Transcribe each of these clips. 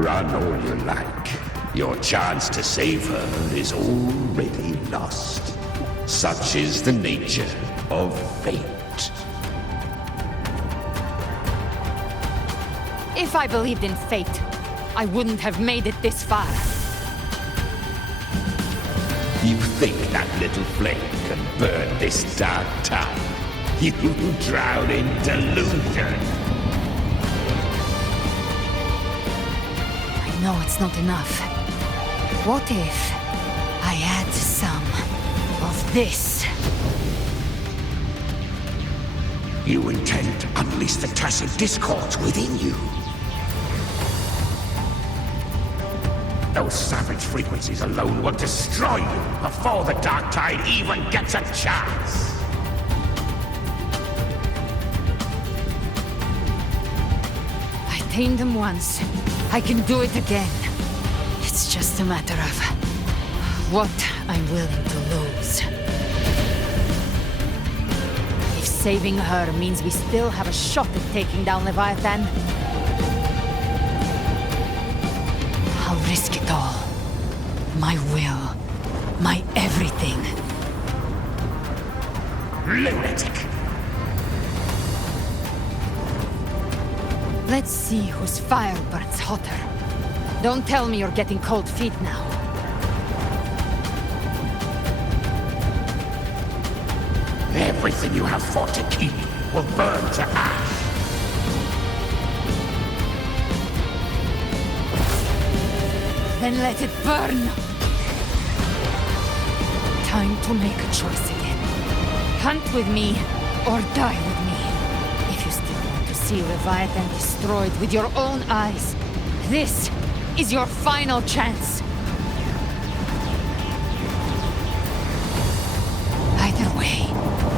Run all you like. Your chance to save her is already lost. Such is the nature of fate. If I believed in fate, I wouldn't have made it this far. You think that little flame can burn this dark tide? You drown in delusion. I know it's not enough. What if I add some of this? You intend to unleash the tacit discords within you. Those savage frequencies alone will destroy you before the Dark Tide even gets a chance. I tamed them once. I can do it again. It's just a matter of what I'm willing to lose. If saving her means we still have a shot at taking down Leviathan, I'll risk it all. My will. My everything. Lunatic! Let's see whose fire burns hotter. Don't tell me you're getting cold feet now. Everything you have fought to keep will burn to ash. Then let it burn! Time to make a choice again. Hunt with me, or die with me. If you still want to see Leviathan destroyed with your own eyes, this is your final chance. Either way,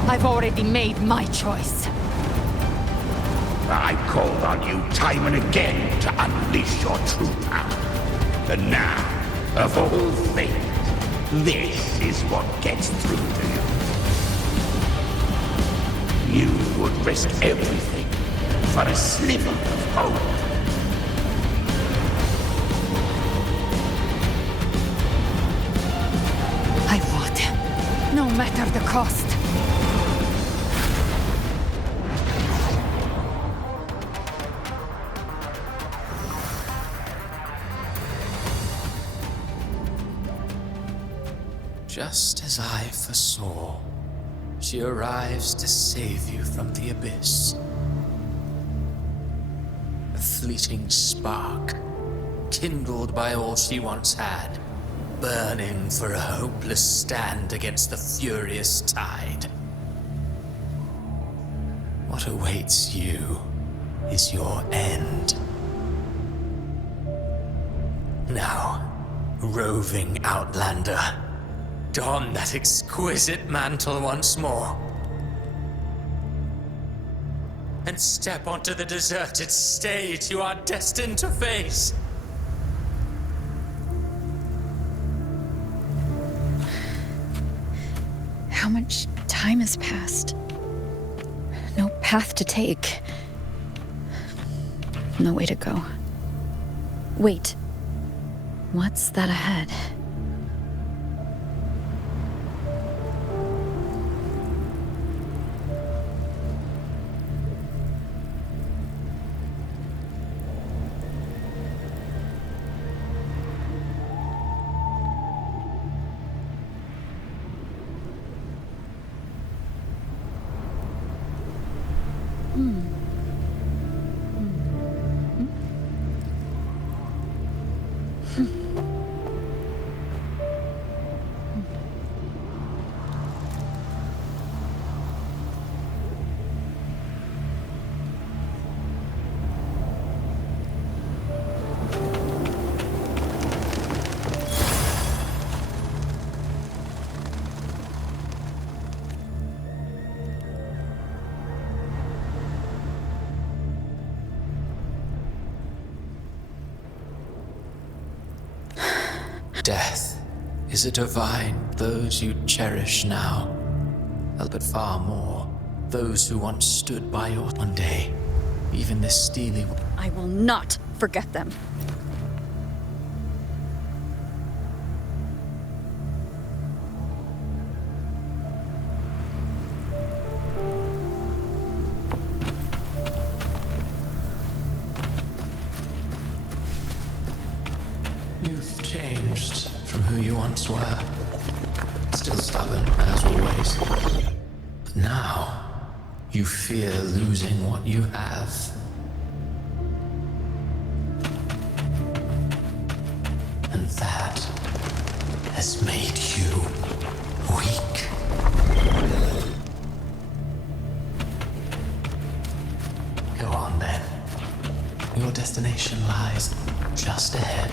I've already made my choice. I called on you time and again to unleash your true power. And now, of all things, this is what gets through to you. You would risk everything for a sliver of hope. I would, no matter the cost. Just as I foresaw, she arrives to save you from the abyss. A fleeting spark, kindled by all she once had, burning for a hopeless stand against the furious tide. What awaits you is your end. Now, roving outlander, don that exquisite mantle once more. And step onto the deserted stage you are destined to face. How much time has passed? No path to take. No way to go. Wait. What's that ahead? Death is a divine those you cherish now, but far more those who once stood by your one day. Even this steely I will not forget them. were. Still stubborn, as always. But now, you fear losing what you have. And that has made you weak. Go on then. Your destination lies just ahead.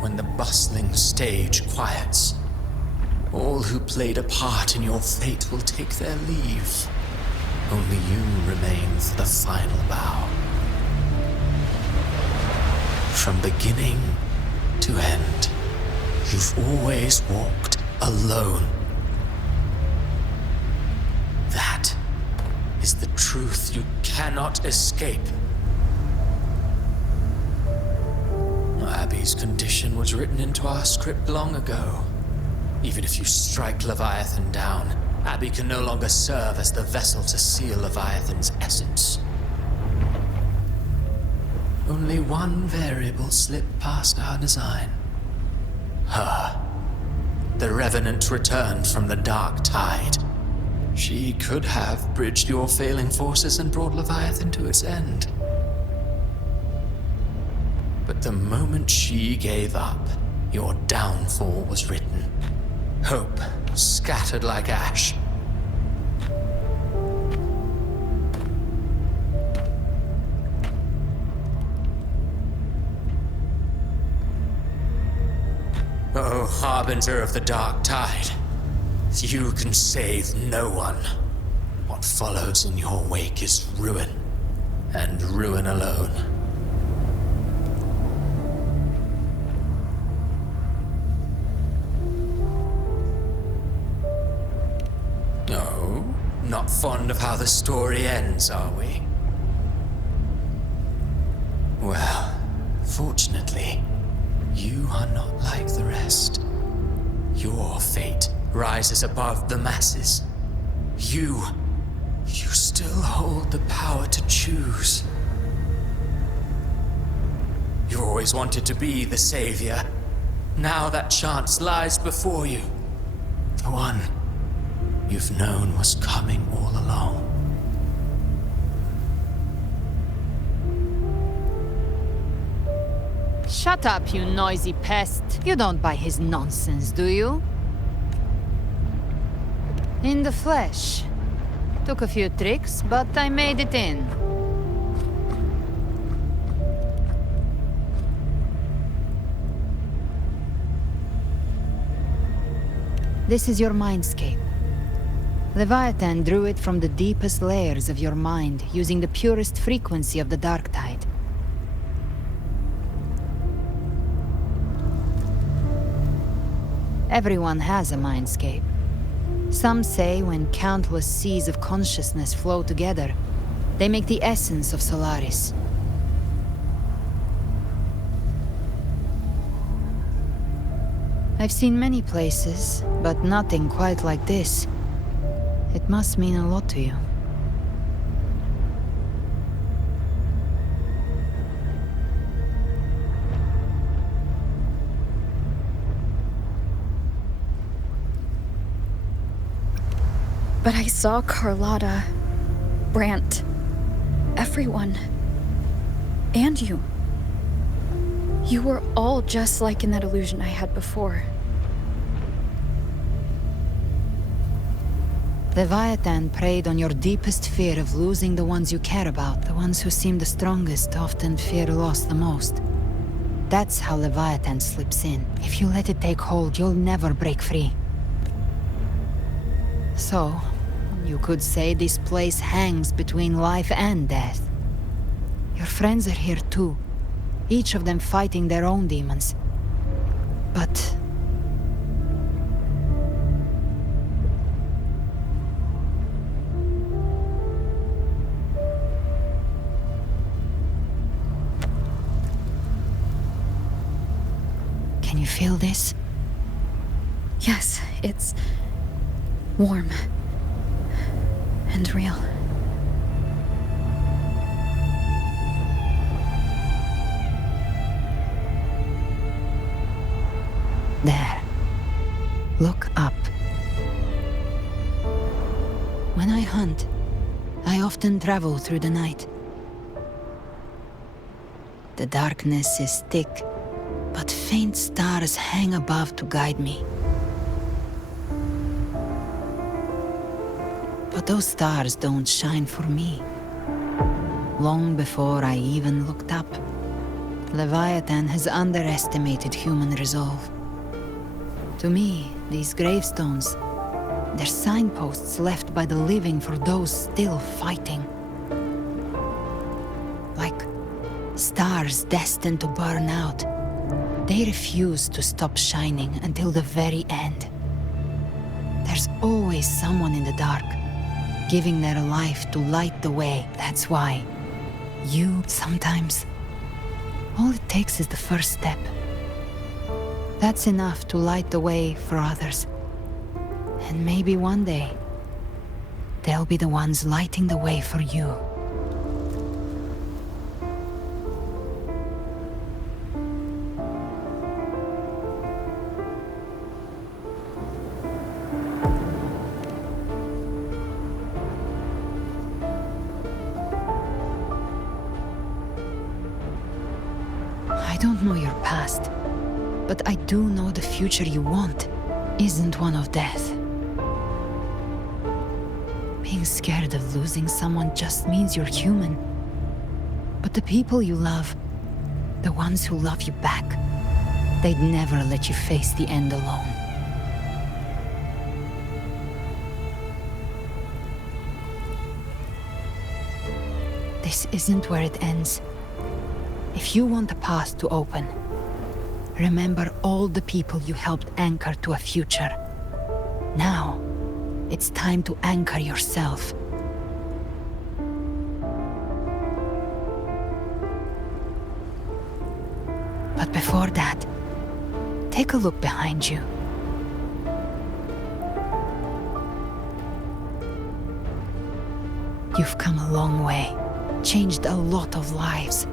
When the bustling stage quiets, all who played a part in your fate will take their leave. Only you remain for the final bow. From beginning to end, you've always walked alone. That is the truth you cannot escape. Abby's condition was written into our script long ago. Even if you strike Leviathan down, Abby can no longer serve as the vessel to seal Leviathan's essence. Only one variable slipped past our design. Her. The Revenant returned from the dark tide. She could have bridged your failing forces and brought Leviathan to its end. But the moment she gave up, your downfall was written. Hope scattered like ash. Oh, harbinger of the dark tide. You can save no one. What follows in your wake is ruin, and ruin alone. No, not fond of how the story ends, are we? Well, fortunately, you are not like the rest. Your fate rises above the masses. You still hold the power to choose. You always wanted to be the savior. Now that chance lies before you. The one you've known was coming all along. Shut up, you noisy pest. You don't buy his nonsense, do you? In the flesh. Took a few tricks, but I made it in. This is your mindscape. Leviathan drew it from the deepest layers of your mind, using the purest frequency of the dark tide. Everyone has a mindscape. Some say when countless seas of consciousness flow together, they make the essence of Solaris. I've seen many places, but nothing quite like this. It must mean a lot to you. But I saw Carlotta, Brant, everyone. And you. You were all just like in that illusion I had before. Leviathan preyed on your deepest fear of losing the ones you care about. The ones who seem the strongest often fear loss the most. That's how Leviathan slips in. If you let it take hold, you'll never break free. So, you could say this place hangs between life and death. Your friends are here too, each of them fighting their own demons. But... can you feel this? Yes, it's warm. and real. There. Look up. When I hunt, I often travel through the night. The darkness is thick, but faint stars hang above to guide me. But those stars don't shine for me. Long before I even looked up, Leviathan has underestimated human resolve. To me, these gravestones, they're signposts left by the living for those still fighting. Like stars destined to burn out, they refuse to stop shining until the very end. There's always someone in the dark, giving their life to light the way. That's why sometimes, all it takes is the first step. That's enough to light the way for others. And maybe one day, they'll be the ones lighting the way for you. I don't know your past, but I do know the future you want isn't one of death. Being scared of losing someone just means you're human. But the people you love, the ones who love you back, they'd never let you face the end alone. This isn't where it ends. If you want the path to open, remember all the people you helped anchor to a future. Now, it's time to anchor yourself. But before that, take a look behind you. You've come a long way, changed a lot of lives.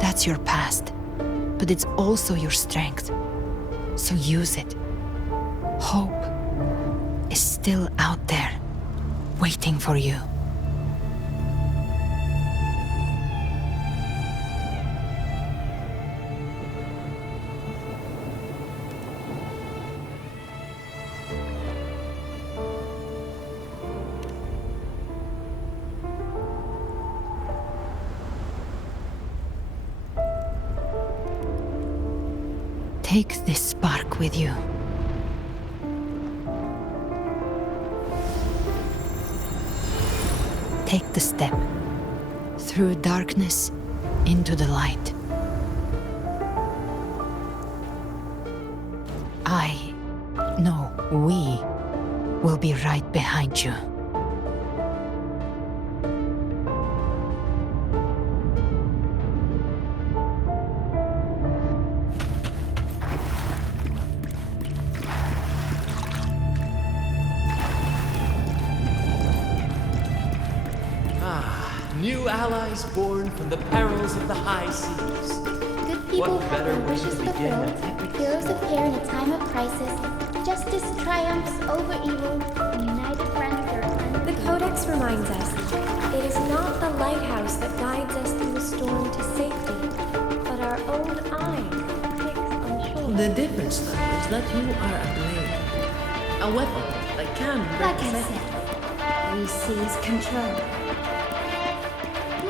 That's your past, but it's also your strength. So use it. Hope is still out there, waiting for you. Take this spark with you. Take the step through darkness into the light. We will be right behind you. New allies born from the perils of the high seas. Good people have their wishes fulfilled. Heroes appear in a time of crisis. Justice triumphs over evil. And united friends are under. The Codex reminds us, it is not the lighthouse that guides us through the storm to safety, but our own eye fixed on shore. The difference, though, is that you are a blade. A weapon that can break Like I said, we seize control.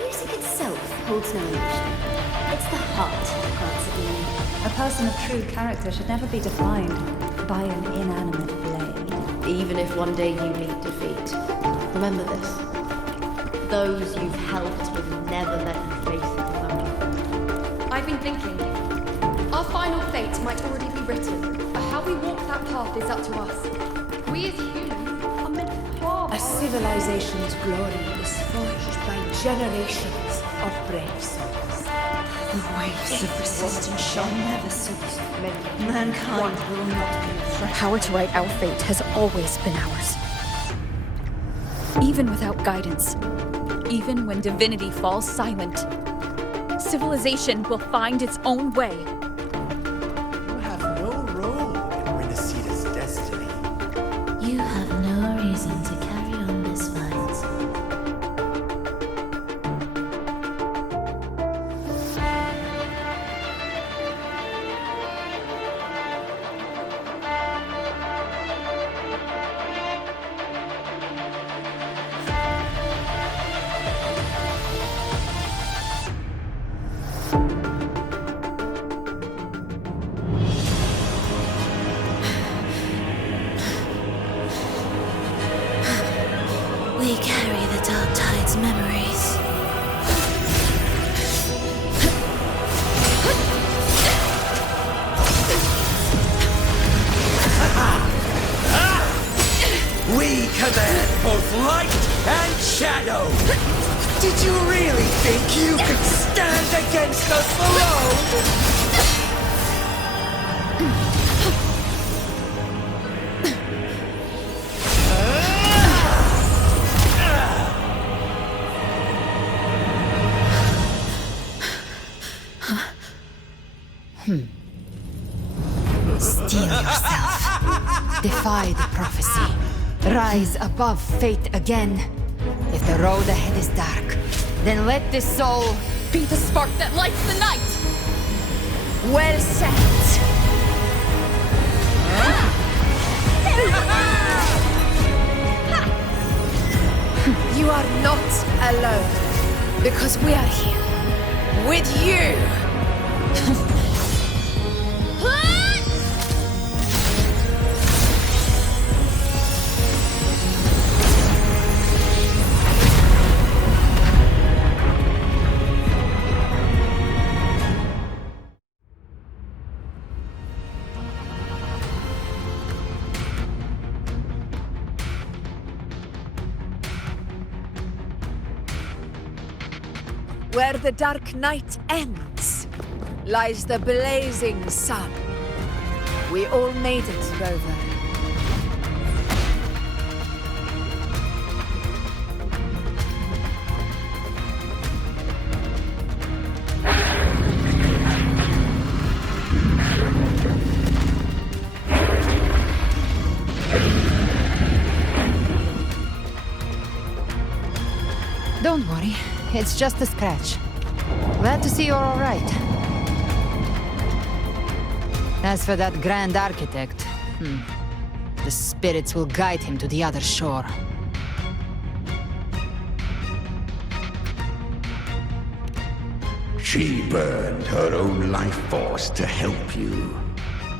Music itself holds no emotion. It's the heart that grants it meaning. A person of true character should never be defined by an inanimate blade. Even if one day you meet defeat, remember this. Those you've helped will never let you face it alone. I've been thinking. Our final fate might already be written, but how we walk that path is up to us. We as humans are meant to carve A civilization's glory is forged by generations of brave souls. The waves of resistance shall never cease. Mankind will not be afraid. The power to write our fate has always been ours. Even without guidance, even when divinity falls silent, civilization will find its own way. You have no role in Renacita's destiny. You have no reason to carry on this fight. We carry the Dark Tide's memories. We command both light and shadow! Did you really think you could stand against us alone? Steel yourself. Defy the prophecy. Rise above fate again. If the road ahead is dark, then let this soul Be the spark that lights the night! Well said. You are not alone, because we are here with you. Where the dark night ends, lies the blazing sun. We all made it, Rover. Don't worry, it's just a scratch. Glad to see you're all right. As for that Grand Architect, the spirits will guide him to the other shore. She burned her own life force to help you.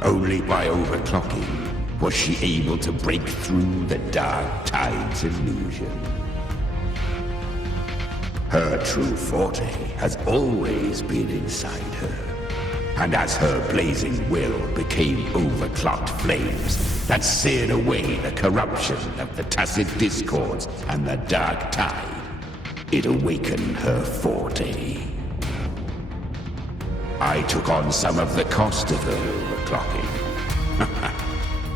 Only by overclocking was she able to break through the Dark Tide's illusion. Her true forte has always been inside her. And as her blazing will became overclocked flames that seared away the corruption of the tacit discords and the Dark Tide, it awakened her forte. I took on some of the cost of her overclocking.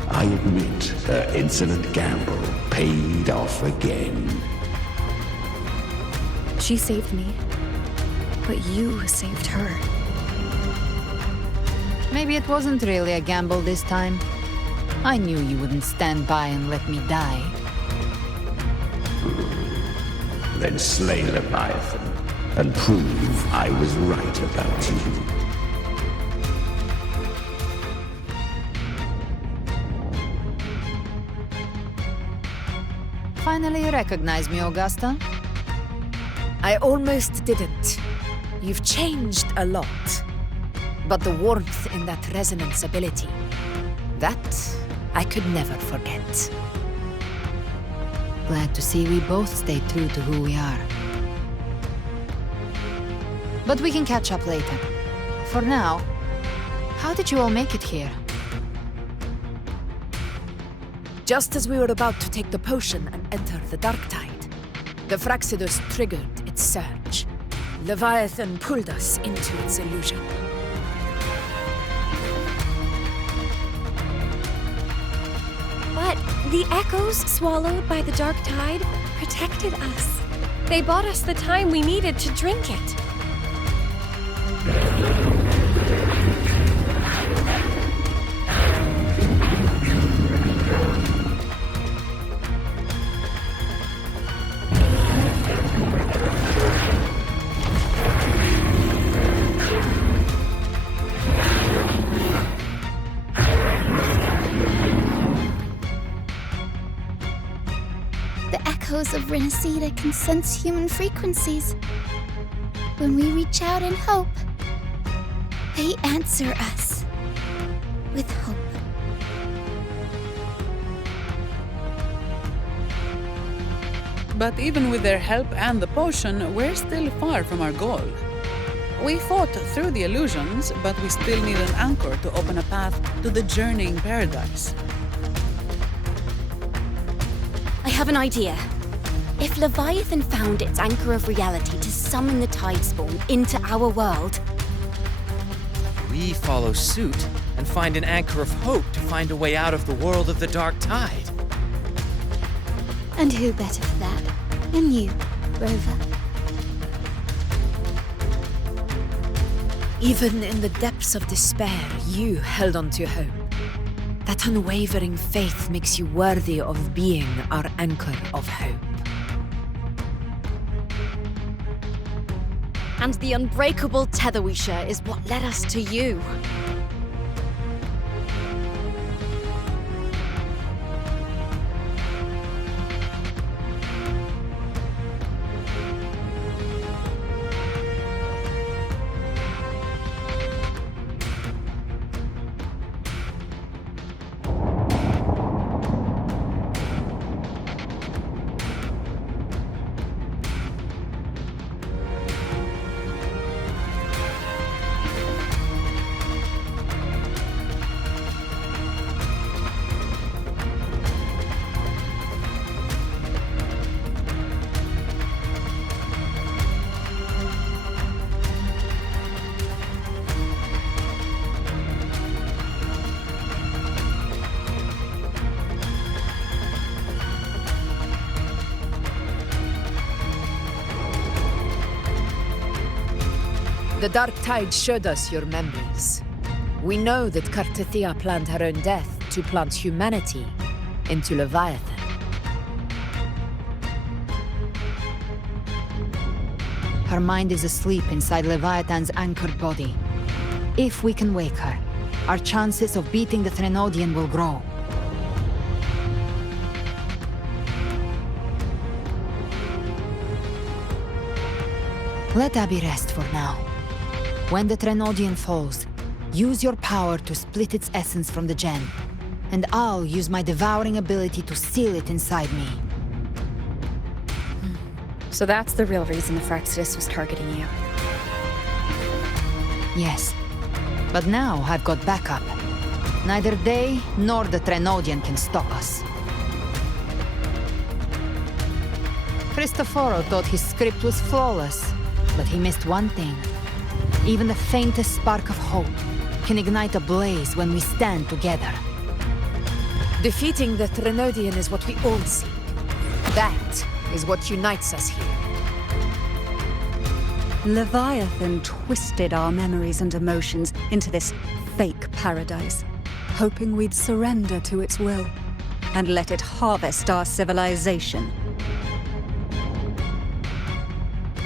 I admit her insolent gamble paid off again. She saved me, but you saved her. Maybe it wasn't really a gamble this time. I knew you wouldn't stand by and let me die. Then slay Leviathan and prove I was right about you. Finally recognize me, Augusta? I almost didn't. You've changed a lot. But the warmth in that resonance ability, that I could never forget. Glad to see we both stay true to who we are. But we can catch up later. For now, how did you all make it here? Just as we were about to take the potion and enter the Dark Tide, the Fraxidus triggered its surge. Leviathan pulled us into its illusion. But The echoes swallowed by the dark tide protected us. They bought us the time we needed to drink it. The echoes of Renacida can sense human frequencies. When we reach out in hope, they answer us with hope. But even with their help and the potion, we're still far from our goal. We fought through the illusions, but we still need an anchor to open a path to the journeying paradise. I have an idea. If Leviathan found its anchor of reality to summon the Tidespawn into our world, we follow suit and find an anchor of hope to find a way out of the world of the dark tide. And who better for that than you, Rover? Even in the depths of despair, you held on to hope. That unwavering faith makes you worthy of being our anchor of hope. and the unbreakable tether we share is what led us to you. The Dark Tide showed us your memories. We know that Kartathea planned her own death to plant humanity into Leviathan. Her mind is asleep inside Leviathan's anchored body. If we can wake her, our chances of beating the Threnodian will grow. Let Abby rest for now. When the Threnodian falls, use your power to split its essence from the gem, and I'll use my devouring ability to seal it inside me. So that's the real reason the Fraxidus was targeting you. Yes, but now I've got backup. Neither they nor the Threnodian can stop us. Cristoforo thought his script was flawless, but he missed one thing. Even the faintest spark of hope can ignite a blaze when we stand together. Defeating the Threnodian is what we all seek. That is what unites us here. Leviathan twisted our memories and emotions into this fake paradise, hoping we'd surrender to its will and let it harvest our civilization.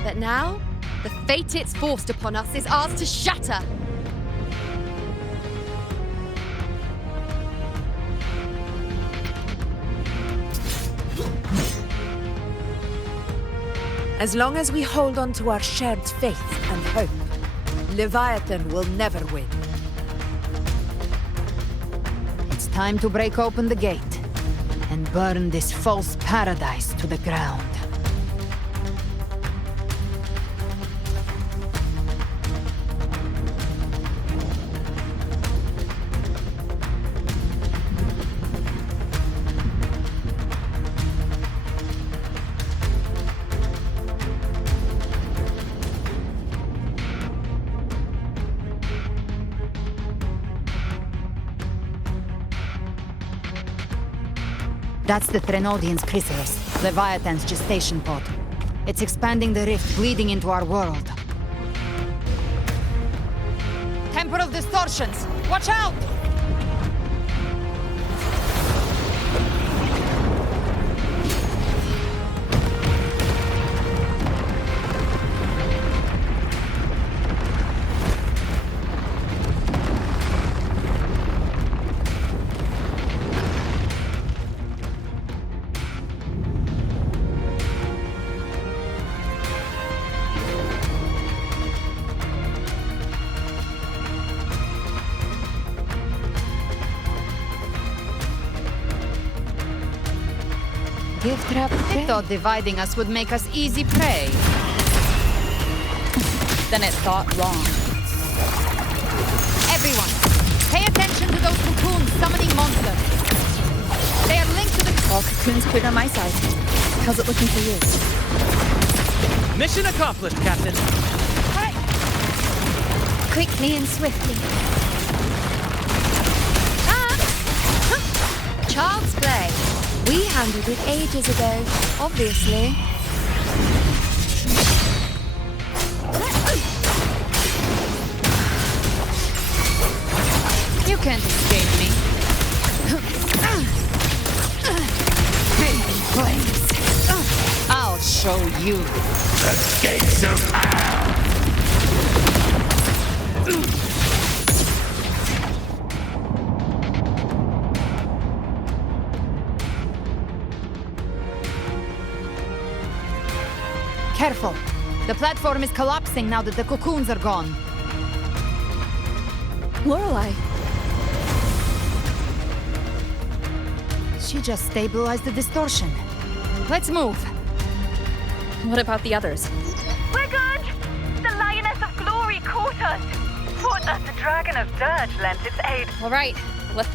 But now, the fate it's forced upon us is ours to shatter. As long as we hold on to our shared faith and hope, Leviathan will never win. It's time to break open the gate and burn this false paradise to the ground. That's the Threnodian's chrysalis, Leviathan's gestation pod. It's expanding the rift, bleeding into our world. Temporal distortions! Watch out! I thought dividing us would make us easy prey. Then it thought wrong. Everyone, pay attention to those cocoons summoning monsters. They are linked to the... All cocoons cleared on my side. How's it looking for you? Mission accomplished, Captain. Hey. Quickly and swiftly. Child's play. We handled it ages ago, obviously. You can't escape me. Big flames. I'll show you. The gates of hell! Careful. The platform is collapsing now that the cocoons are gone. Lorelei. She just stabilized the distortion. Let's move. What about the others? We're good! The Lioness of Glory caught us! Thought that the Dragon of Dirge lent its aid. All right, let's...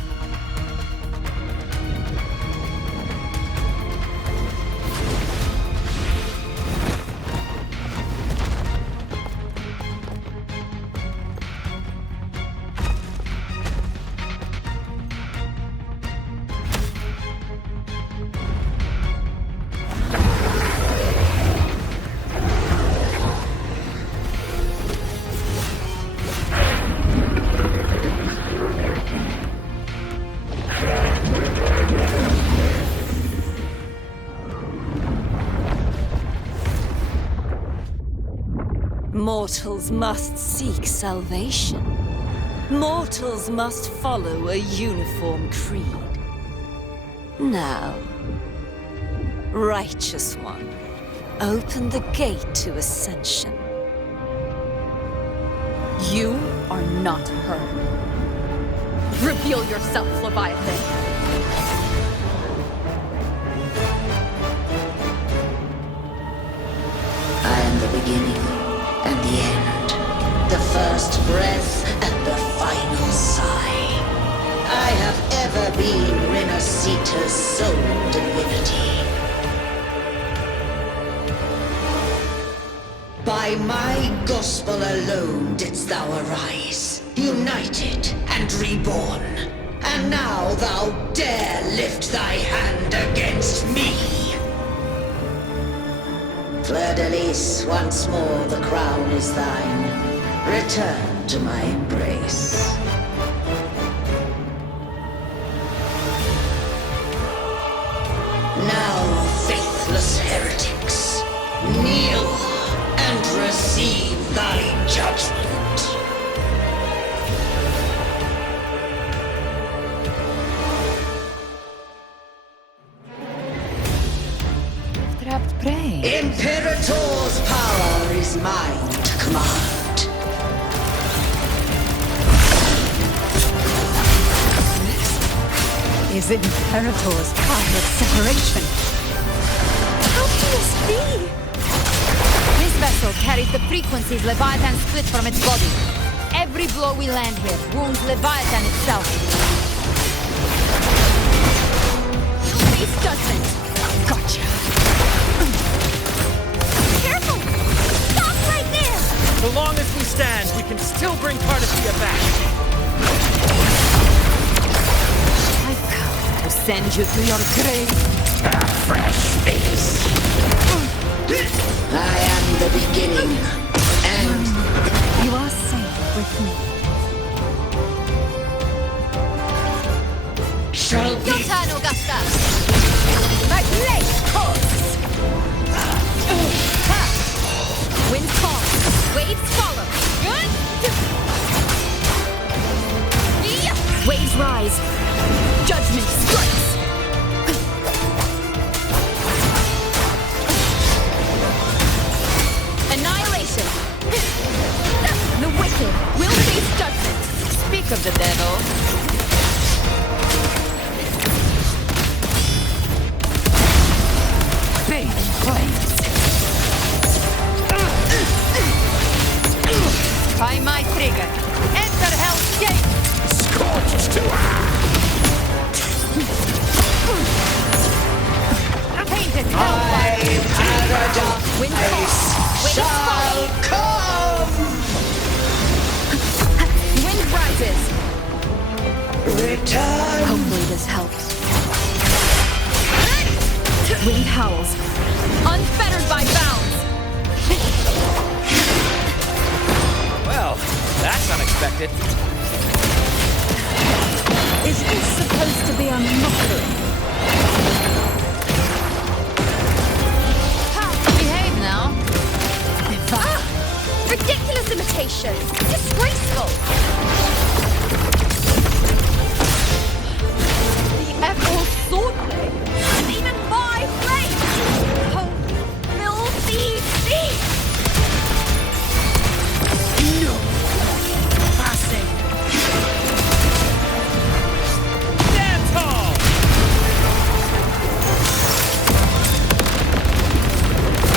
Mortals must seek salvation. Mortals must follow a uniform creed. Now, Righteous One, open the gate to ascension. You are not her. Reveal yourself, Leviathan. I am the beginning and the end, the first breath and the final sigh. I have ever been Renacita's sole divinity. By my gospel alone didst thou arise, united and reborn. And now thou dare lift thy hand against me. Fleur-de-Lis, once more the crown is thine. Return to my embrace. Now, faithless heretics, kneel and receive thy judgment. Trapped prey. Imperator's power is mine to command. Is Imperator's power of separation? How can this be? This vessel carries the frequencies Leviathan split from its body. Every blow we land here wounds Leviathan itself. Face judgment. Gotcha. Careful! Stop right there! So long as we stand, we can still bring Cardathia back. I've come to send you to your grave. A fresh face. I am the beginning, and You are safe with me. shall Your be. turn, Augusta! My blade calls! Wind calls, waves follow. Waves rise, judgment strikes. Annihilation. The wicked will face judgment. Speak of the devil. Fading flames. By my trigger. Enter Hell's Gate. Scorched to Painted hellfire. Paradox Wind calls. shall come. Wind rises. Return. Hopefully this helps. Wind howls, unfettered by bounds. Well, that's unexpected. Is this supposed to be a mockery? Behave now. Ridiculous imitation. Disgraceful. The emerald swordplay. And even my blade. Oh, filthy thief. No. Passing. Stand tall!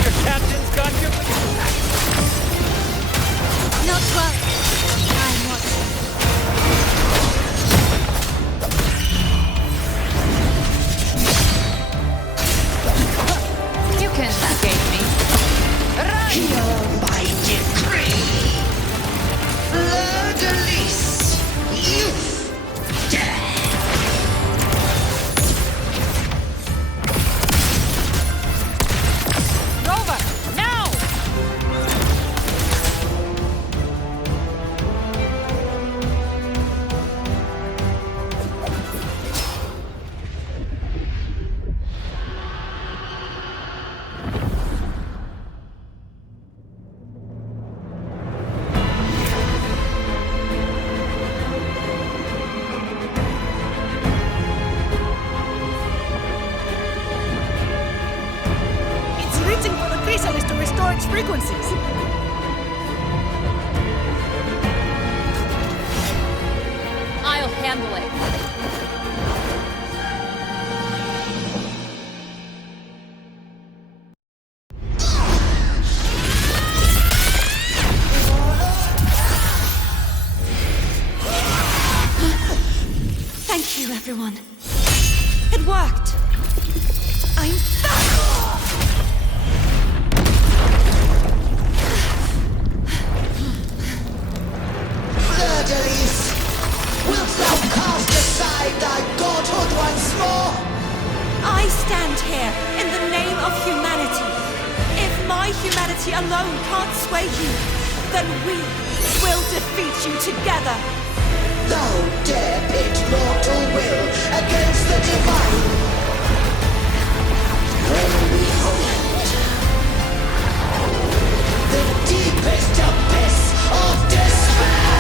Your captain's got your back. Not well. I'm watching. You can escape me. Run! Hear my decree. Fleur-de-lis, youth, death. Rover! Now! It's written for the chrysalis to restore its frequencies. I'll handle it. Thank you, everyone. It worked. I'm back! Fleur-de-lis, wilt thou cast aside thy godhood once more? I stand here in the name of humanity. If my humanity alone can't sway you, then we will defeat you together. Thou dare pit mortal will against the divine. When we hold the deepest abyss of despair.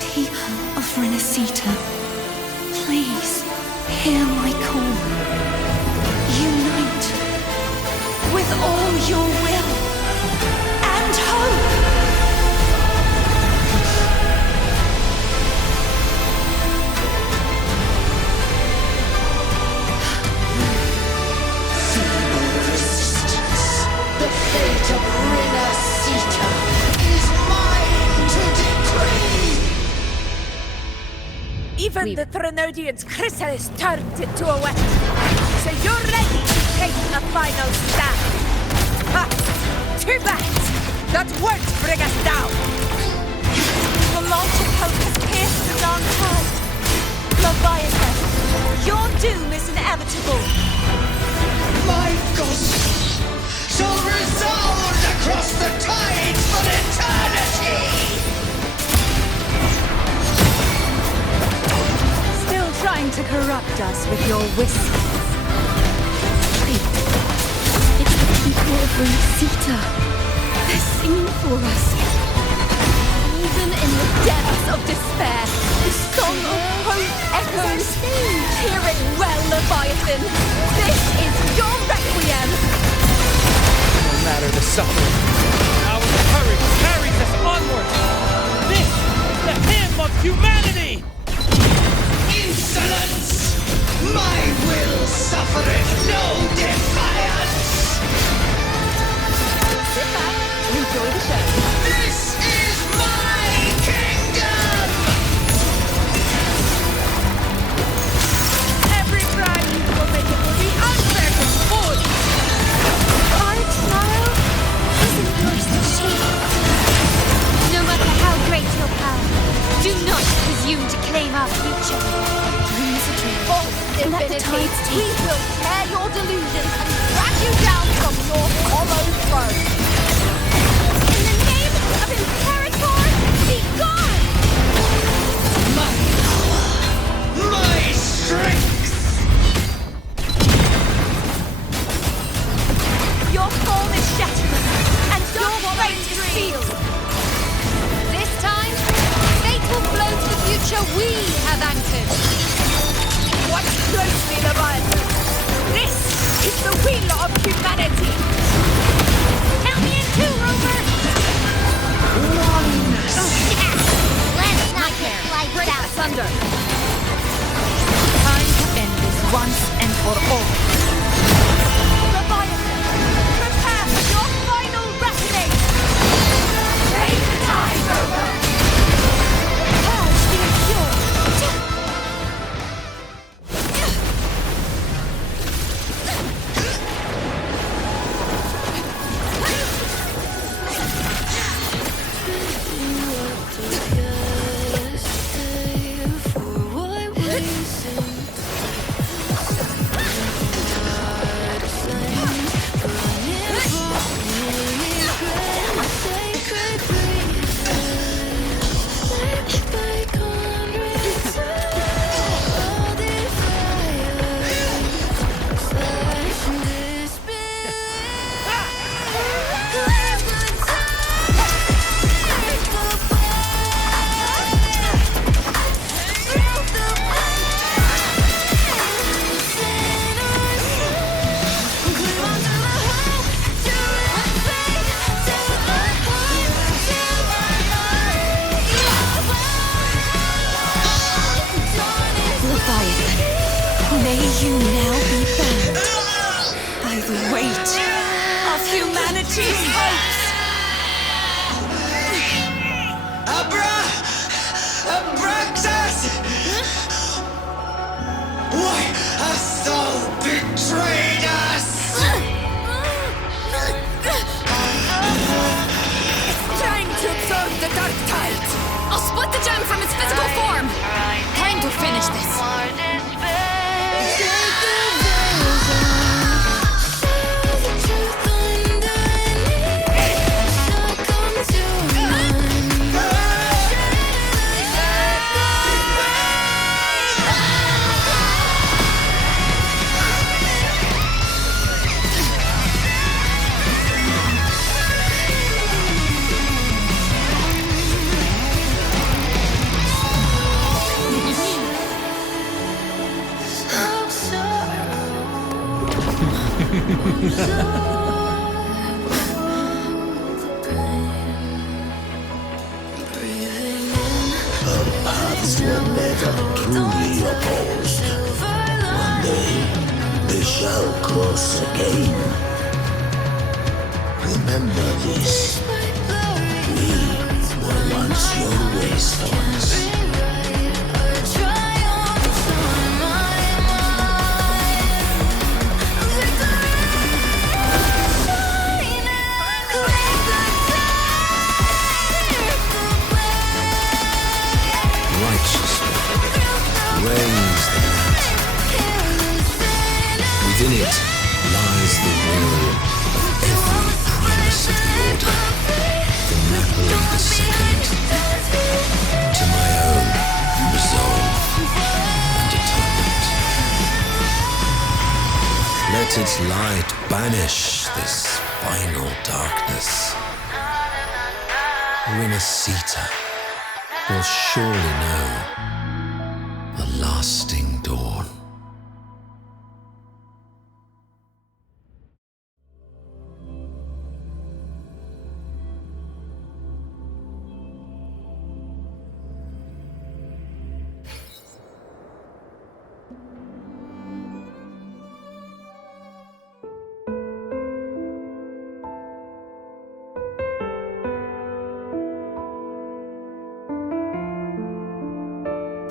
People of Renacita, please hear my call. Unite with all your will and hope. Feeble resistance. The fate of Renacita is mine to decree. Even the Trinodian's chrysalis turned into a weapon. So you're ready to take a final stand. Ha! Too bad! That won't bring us down! doom is inevitable. My ghost shall resound across the tides for eternity! Still trying to corrupt us with your whispers. It's the people of Renacita. They're singing for us. Even in the depths of despair, the song of hope echoes. Hear it well, Leviathan. This is your requiem. No matter the suffering, our courage carries us onward. This is the hymn of humanity! Insolence! My will suffereth no defiance! Sit back and enjoy the show. This is my kingdom! Every bride will make it will be uncertain food. Our tomorrow isn't yours to shape. No matter how great your power, do not presume to claim our future. Dreams are dreams. False Let the divinity. tides We take. will tear your delusions and drag you down from your hollow throne. In the name of Imperator, be gone! My power! My strength! Your form is shattered, and your fate is sealed. This time, fate will flow to the future we have anchored. Watch closely, Leviathan. This is the will of humanity. Count me in too, Rover! Let's not get lights Break out. asunder. Time to end this once and for all. Leviathan, prepare for your final reckoning. Take the time, Rover. Purge the impure. May you now be bound by the weight of humanity's hopes. Abraxas! Why hast thou betrayed us? Trying to absorb the dark tide. I'll split the gem from its physical form. Time to finish this. Our paths were never truly opposed. One day, they shall cross again. Remember this. We were once your wastelands. Righteousness reigns the night. Let its light banish this final darkness. Renacita will surely know a lasting dawn.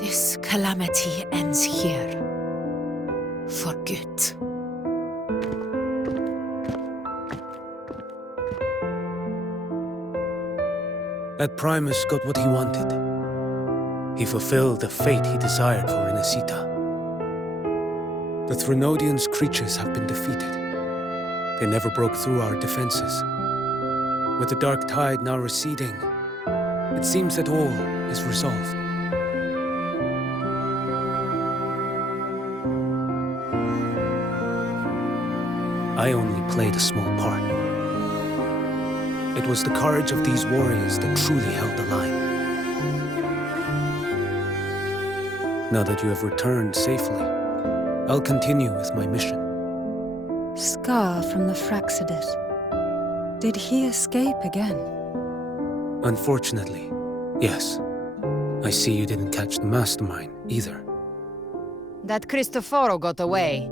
This calamity ends here. For good. That Primus got what he wanted. He fulfilled the fate he desired for Renacita. The Threnodians' creatures have been defeated. They never broke through our defenses. With the dark tide now receding, it seems that all is resolved. I only played a small part. It was the courage of these warriors that truly held the line. Now that you have returned safely, I'll continue with my mission. Scar from the Fraxidus. Did he escape again? Unfortunately, yes. I see you didn't catch the mastermind either. That Cristoforo got away.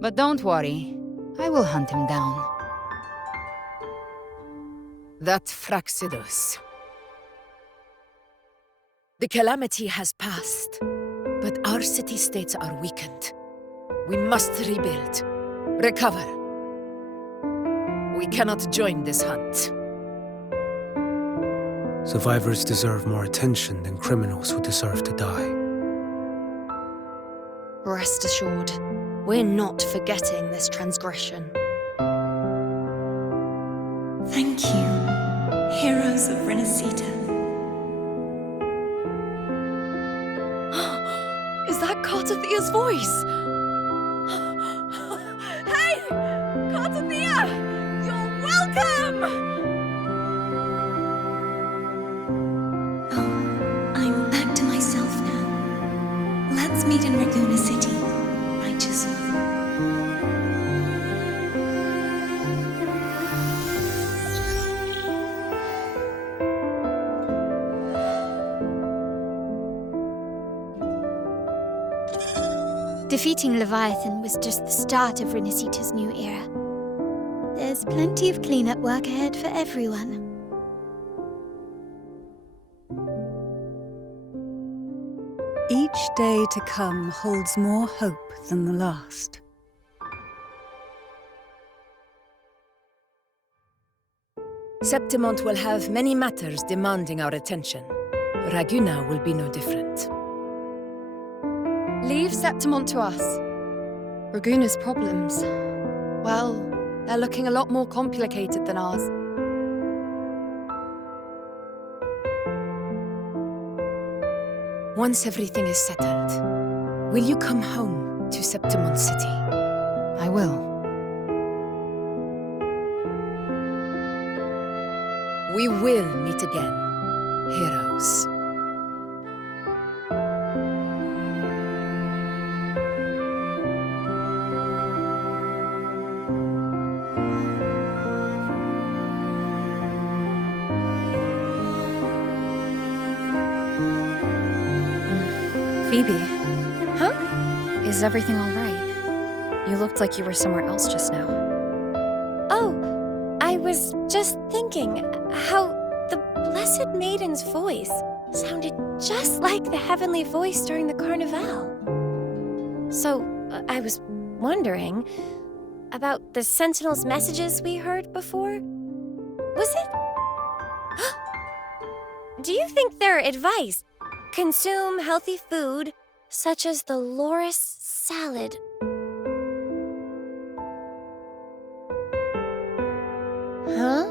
But don't worry, I will hunt him down. That Fraxidus. The calamity has passed, but our city-states are weakened. We must rebuild, recover. We cannot join this hunt. Survivors deserve more attention than criminals who deserve to die. Rest assured, we're not forgetting this transgression. Thank you, heroes of Renacita. Is that Cartathia's voice? Hey! Cartathia! You're welcome! I'm back to myself now. Let's meet in Raguna City, righteous one. Defeating Leviathan was just the start of Renacita's new era. There's plenty of cleanup work ahead for everyone. Each day to come holds more hope than the last. Septimont will have many matters demanding our attention. Raguna will be no different. Leave Septimont to us. Raguna's problems, well, they're looking a lot more complicated than ours. Once everything is settled, will you come home to Septimont City? I will. We will meet again, heroes. Phoebe. Huh? Is everything all right? You looked like you were somewhere else just now. Oh, I was just thinking how the Blessed Maiden's voice sounded just like the heavenly voice during the Carnival. So, I was wondering about the Sentinel's messages we heard before. Was it? Do you think their advice? Consume healthy food, such as the loris salad. Huh?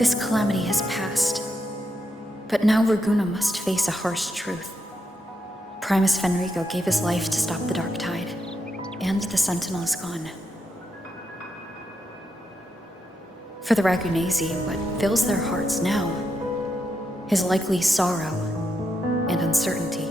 This calamity has passed. But now Raguna must face a harsh truth. Primus Fenrico gave his life to stop the Dark Tide, and the Sentinel is gone. For the Ragunesi, what fills their hearts now is likely sorrow and uncertainty.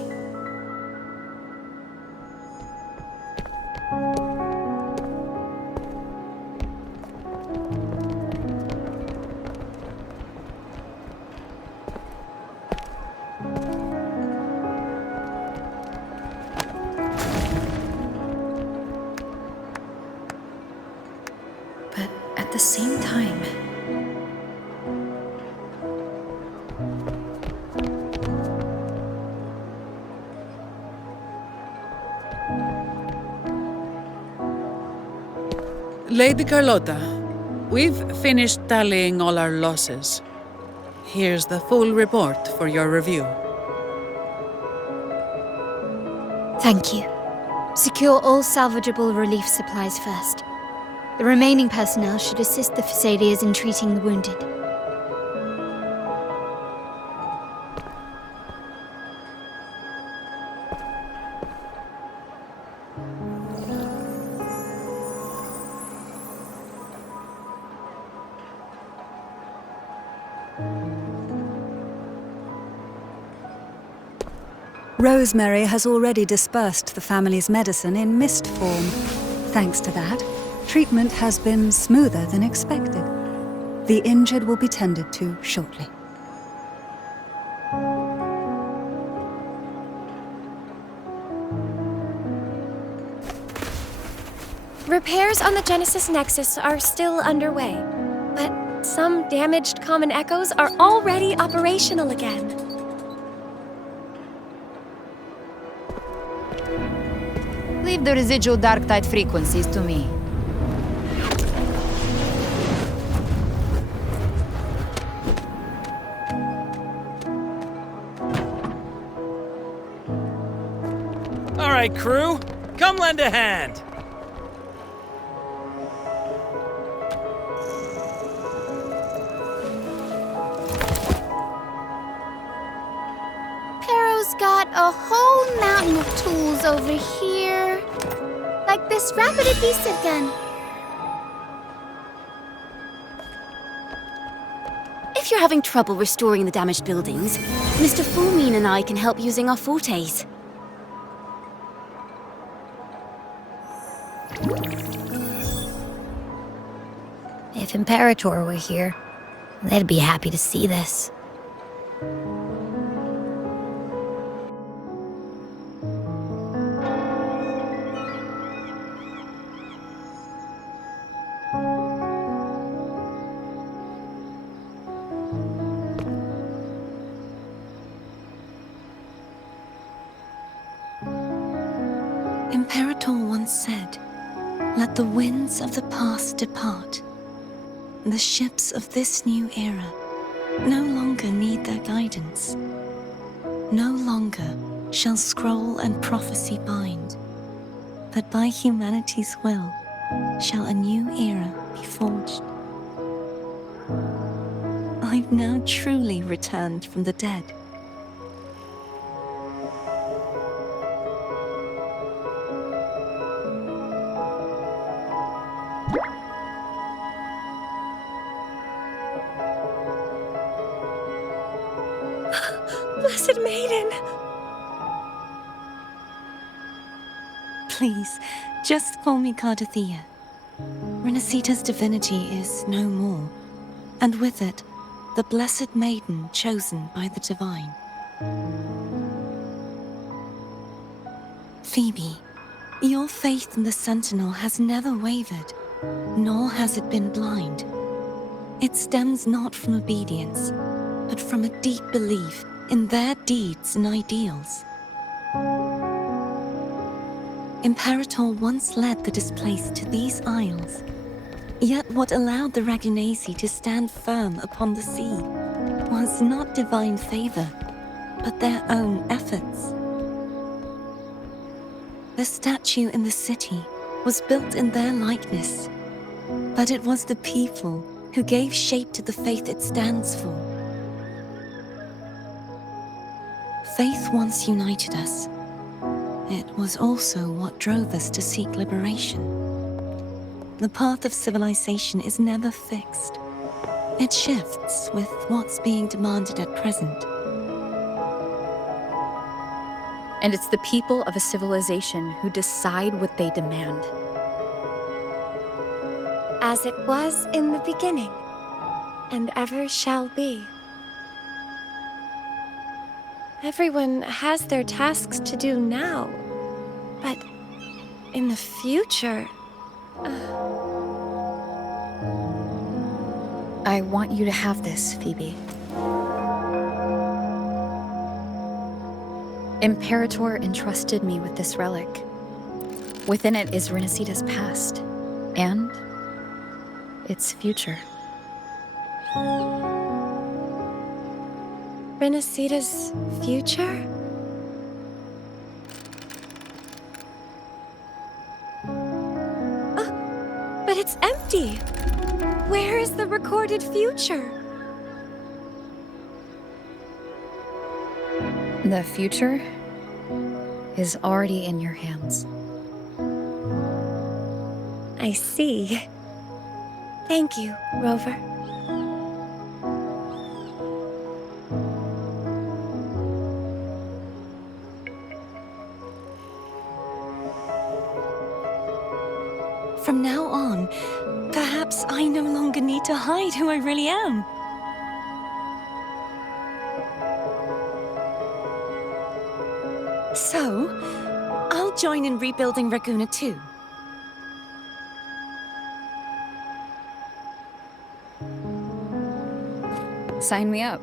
But at the same time, Lady Carlotta, we've finished tallying all our losses. Here's the full report for your review. Thank you. Secure all salvageable relief supplies first. The remaining personnel should assist the Phasadeas in treating the wounded. Rosemary has already dispersed the family's medicine in mist form. Thanks to that, treatment has been smoother than expected. The injured will be tended to shortly. Repairs on the Genesis Nexus are still underway, but some damaged common echoes are already operational again. Leave the residual dark tide frequencies to me. All right, crew, come lend a hand. Pero's got a whole mountain of tools over here. Like this rapid adhesive gun. If you're having trouble restoring the damaged buildings, Mr. Fulmine and I can help using our fortes. If Imperator were here, they'd be happy to see this. Imperator once said, "Let the winds of the past depart. The ships of this new era no longer need their guidance. No longer shall scroll and prophecy bind, but by humanity's will shall a new era be forged." I've now truly returned from the dead. Blessed Maiden! Please, just call me Cardothea. Renacita's divinity is no more, and with it, the Blessed Maiden chosen by the Divine. Phoebe, your faith in the Sentinel has never wavered, nor has it been blind. It stems not from obedience, but from a deep belief in their deeds and ideals. Imperator once led the displaced to these isles, yet what allowed the Ragunesi to stand firm upon the sea was not divine favor, but their own efforts. The statue in the city was built in their likeness, but it was the people who gave shape to the faith it stands for. Faith once united us. It was also what drove us to seek liberation. The path of civilization is never fixed. It shifts with what's being demanded at present. And it's the people of a civilization who decide what they demand. As it was in the beginning, and ever shall be. Everyone has their tasks to do now, but in the future... I want you to have this, Phoebe. Imperator entrusted me with this relic. Within it is Renacita's past, and its future. Renacita's future? But it's empty! Where is the recorded future? The future is already in your hands. I see. Thank you, Rover. From now on, perhaps I no longer need to hide who I really am. So, I'll join in rebuilding Raguna too. Sign me up.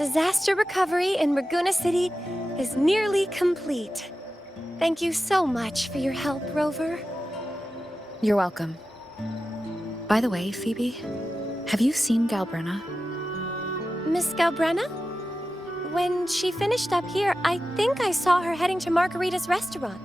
Disaster recovery in Raguna City is nearly complete. Thank you so much for your help, Rover. You're welcome. By the way, Phoebe, have you seen Galbrenna? Miss Galbrenna? When she finished up here, I think I saw her heading to Margarita's restaurant.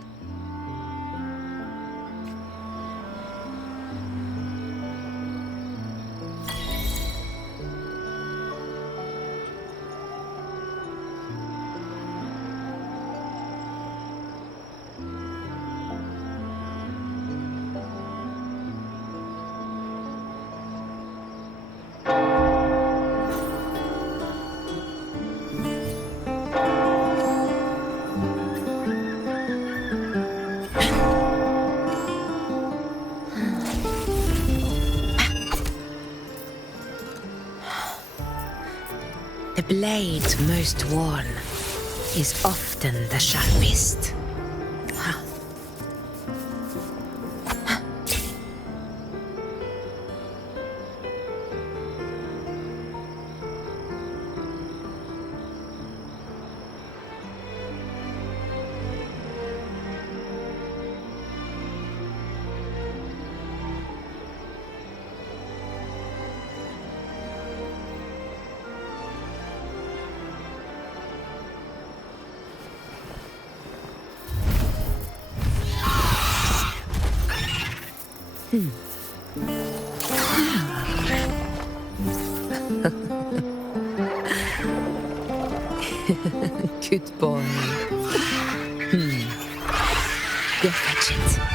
The blade most worn is often the sharpest. Good boy. Go fetch it.